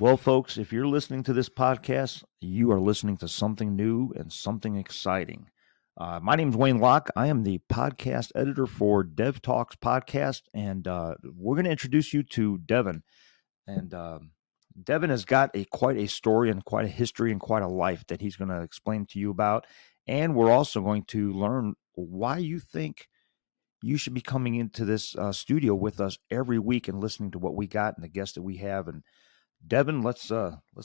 Well, folks, if you're listening to this podcast, you are listening to something new and something exciting. My name is Wayne Lach. I am the podcast editor for DevTalksPodcast, and we're going to introduce you to Devan. And Devan has got quite a story and quite a history and quite a life that he's going to explain to you about. And we're also going to learn why you think you should be coming into this studio with us every week and listening to what we got and the guests that we have. And Devan, let's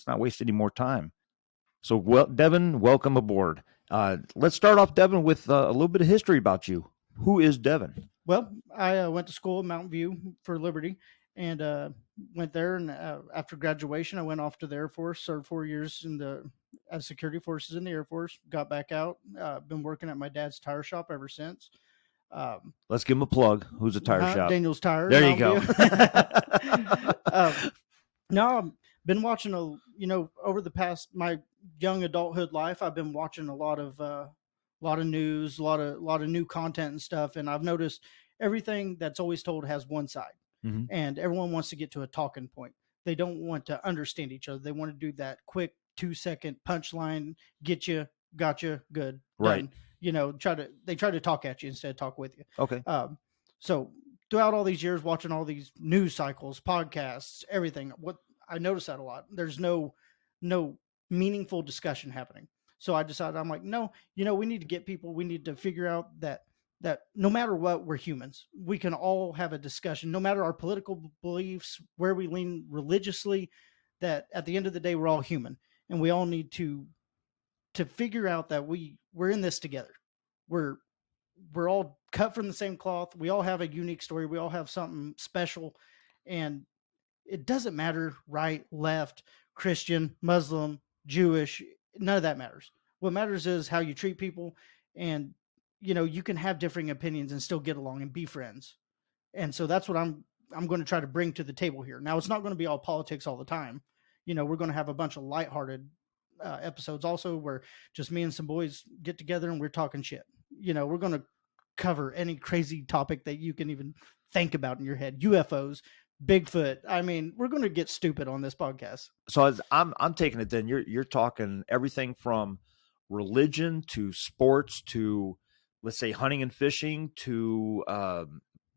not waste any more time. So, well, Devan, welcome aboard. Let's start off, Devan, with a little bit of history about you. Who is Devan? Well, I went to school at Mountain View for Liberty, and went there. And after graduation, I went off to the Air Force, served 4 years as security forces in the Air Force. Got back out. Been working at my dad's tire shop ever since. Let's give him a plug. Who's a tire shop? Daniels Tire. There you go. No, I've been watching over the past my young adulthood life. I've been watching a lot of news, a lot of new content and stuff, and I've noticed everything that's always told has one side, and everyone wants to get to a talking point. They don't want to understand each other. They want to do that quick 2-second punchline, get you, gotcha, good, right? Done. They try to talk at you instead of talk with you. Okay. So throughout all these years, watching all these news cycles, podcasts, everything, what I noticed that a lot. There's no meaningful discussion happening. So I decided, I'm like, no, we need to get people. We need to figure out that no matter what, we're humans. We can all have a discussion, no matter our political beliefs, where we lean religiously. That at the end of the day, we're all human, and we all need to figure out that we're in this together. We're all cut from the same cloth. We all have a unique story. We all have something special, and it doesn't matter right, left, Christian, Muslim, Jewish. None of that matters. What matters is how you treat people, and you can have differing opinions and still get along and be friends. And so that's what I'm going to try to bring to the table here. Now, it's not going to be all politics all the time. We're going to have a bunch of lighthearted episodes also, where just me and some boys get together and we're talking shit. We're going to cover any crazy topic that you can even think about in your head. UFOs, Bigfoot. I mean, we're going to get stupid on this podcast. So as I'm taking it, then you're talking everything from religion to sports to, let's say, hunting and fishing to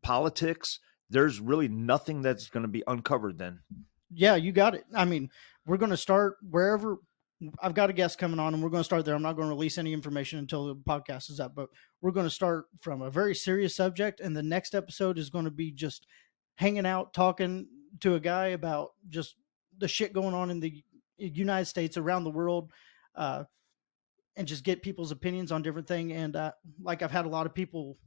politics. There's really nothing that's going to be uncovered then. Yeah, you got it. I mean, we're going to start wherever. I've got a guest coming on, and we're going to start there. I'm not going to release any information until the podcast is up, but we're going to start from a very serious subject, and the next episode is going to be just hanging out, talking to a guy about just the shit going on in the United States, around the world, and just get people's opinions on different things. And like, I've had a lot of people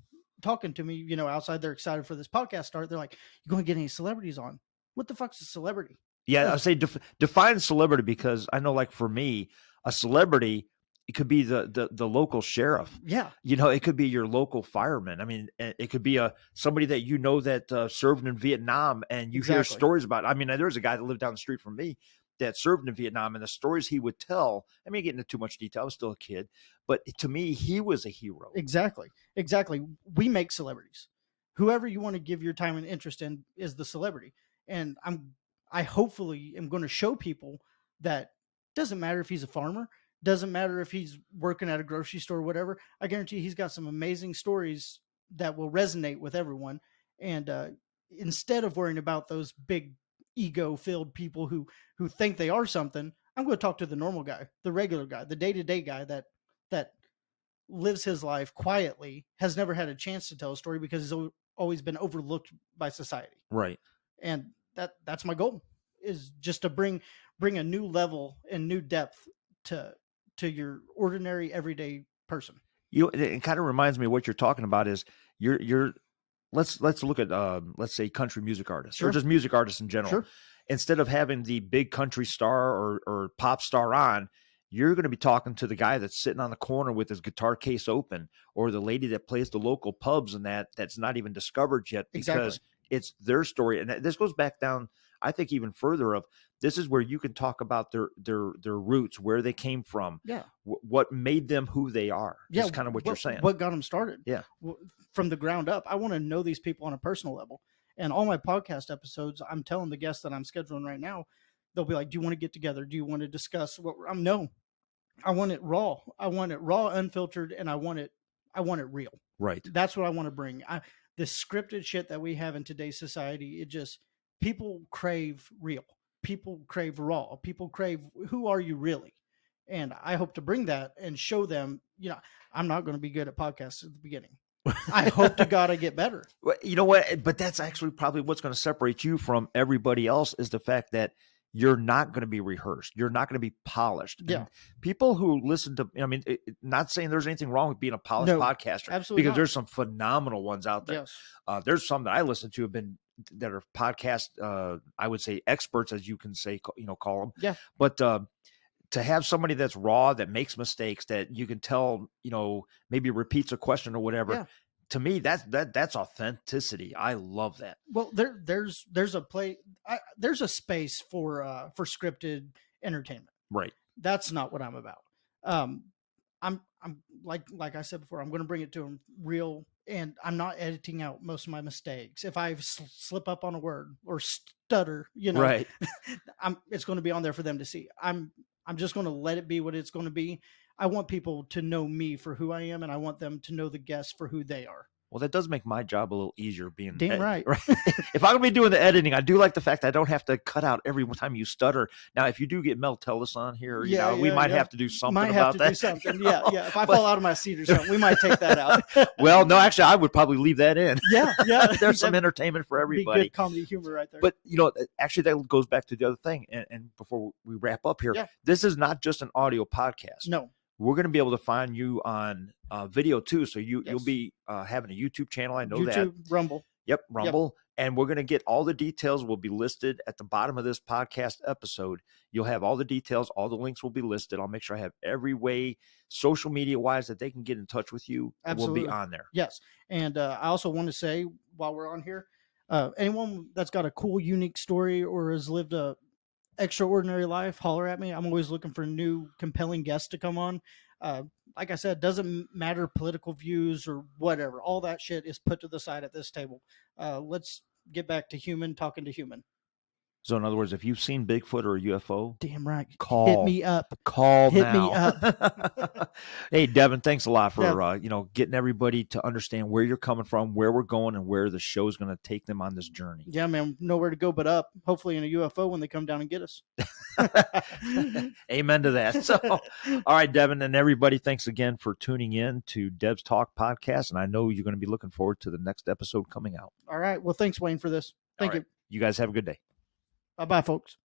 talking to me, outside. They're excited for this podcast start. They're like, "You going to get any celebrities on?" What the fuck's a celebrity? Yeah, I say define celebrity, because I know, like, for me, a celebrity, it could be the local sheriff. Yeah, it could be your local fireman. I mean, it could be somebody that served in Vietnam, and you hear stories about. I mean, there's a guy that lived down the street from me that served in Vietnam, and the stories he would tell. I mean, getting into too much detail. I was still a kid, but to me, he was a hero. Exactly. We make celebrities. Whoever you want to give your time and interest in is the celebrity, and I hopefully am going to show people that doesn't matter if he's a farmer, doesn't matter if he's working at a grocery store or whatever. I guarantee he's got some amazing stories that will resonate with everyone. And instead of worrying about those big ego-filled people who think they are something, I'm going to talk to the normal guy, the regular guy, the day-to-day guy that lives his life quietly, has never had a chance to tell a story because he's always been overlooked by society. Right. And that's my goal, is just to bring a new level and new depth to your ordinary everyday person. It kind of reminds me of what you're talking about is you're let's look at let's say country music artists, sure, or just music artists in general. Sure. Instead of having the big country star or pop star on, you're going to be talking to the guy that's sitting on the corner with his guitar case open, or the lady that plays the local pubs and that's not even discovered yet, because it's their story. And this goes back down, I think, even further of, this is where you can talk about their roots, where they came from, what made them who they are. Yeah, is kind of what you're saying. What got them started? Yeah, from the ground up. I want to know these people on a personal level. And all my podcast episodes, I'm telling the guests that I'm scheduling right now, they'll be like, "Do you want to get together? Do you want to discuss what?" I'm no, I want it raw. I want it raw, unfiltered, and I want it real. Right. That's what I want to bring. This scripted shit that we have in today's society, it just people crave real. People crave raw. People crave who are you really? And I hope to bring that and show them, I'm not going to be good at podcasts at the beginning. I hope to God I get better. Well, you know what? But that's actually probably what's going to separate you from everybody else is the fact that you're not going to be rehearsed. You're not going to be polished. Yeah. And people who listen to, I mean, not saying there's anything wrong with being a polished podcaster, absolutely because not. there's some phenomenal ones out there. Yes. There's some that I listen to that are podcast, I would say experts, as you can say, call them. Yeah. But to have somebody that's raw, that makes mistakes, that you can tell, maybe repeats a question or whatever. Yeah. To me, that's authenticity. I love that. Well, there's a space for scripted entertainment. Right. That's not what I'm about. I'm like I said before, I'm going to bring it to them real, and I'm not editing out most of my mistakes. If I slip up on a word or stutter, right, it's going to be on there for them to see. I'm just going to let it be what it's going to be. I want people to know me for who I am, and I want them to know the guests for who they are. Well, that does make my job a little easier being damn right. If I'm going to be doing the editing, I do like the fact I don't have to cut out every time you stutter. Now, if you do get Mel Tellis on here, we might have to do something about that. Do something. Yeah. If I fall out of my seat or something, we might take that out. Well, no, actually, I would probably leave that in. Yeah. There's some entertainment for everybody. Good comedy humor right there. But, actually, that goes back to the other thing. And before we wrap up here, this is not just an audio podcast. No. We're going to be able to find you on video too. So you'll be having a YouTube channel. I know YouTube, that. Rumble. Yep. Rumble. Yep. And we're going to get all the details will be listed at the bottom of this podcast episode. You'll have all the details. All the links will be listed. I'll make sure I have every way social media wise that they can get in touch with you. Absolutely. Will be on there. Yes. And I also want to say while we're on here, anyone that's got a cool, unique story or has lived a extraordinary life, holler at me. I'm always looking for new compelling guests to come on. Like I said, doesn't matter political views or whatever. All that shit is put to the side at this table. Let's get back to talking to human. So in other words, if you've seen Bigfoot or a UFO, damn right, hit me up. Hit me up. Hey, Devin, thanks a lot for getting everybody to understand where you're coming from, where we're going, and where the show's going to take them on this journey. Yeah, man, nowhere to go but up. Hopefully in a UFO when they come down and get us. Amen to that. So, all right, Devin, and everybody, thanks again for tuning in to Dev's Talk Podcast, and I know you're going to be looking forward to the next episode coming out. All right. Well, thanks, Wayne, for this. Thank you. You guys have a good day. Bye-bye, folks.